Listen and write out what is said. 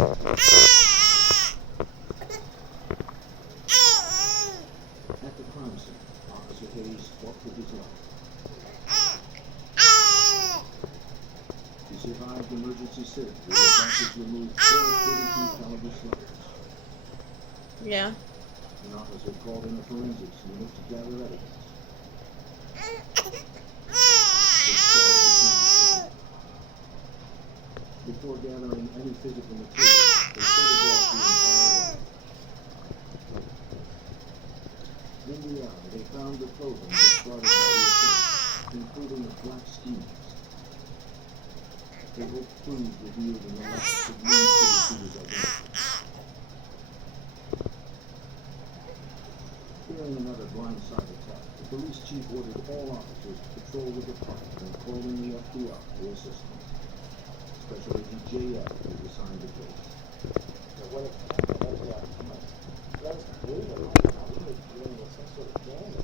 At the crime scene, Officer Hayes fought for his life. He survived emergency surgery where doctors removed 4 .32 caliber sluggers. Yeah. An officer called in a forensics unit to gather evidence. Before gathering any physical material, they photographed the entire room. In the eye, they found the clothing discarded by the offender, including a black ski mask. They hoped clues revealed in the left could lead to the shooter's identity. Fearing another blindside attack, the police chief ordered all officers to patrol the department and called in the FBI for assistance. Special Agent J.F. was assigned the case. Some sort of gang that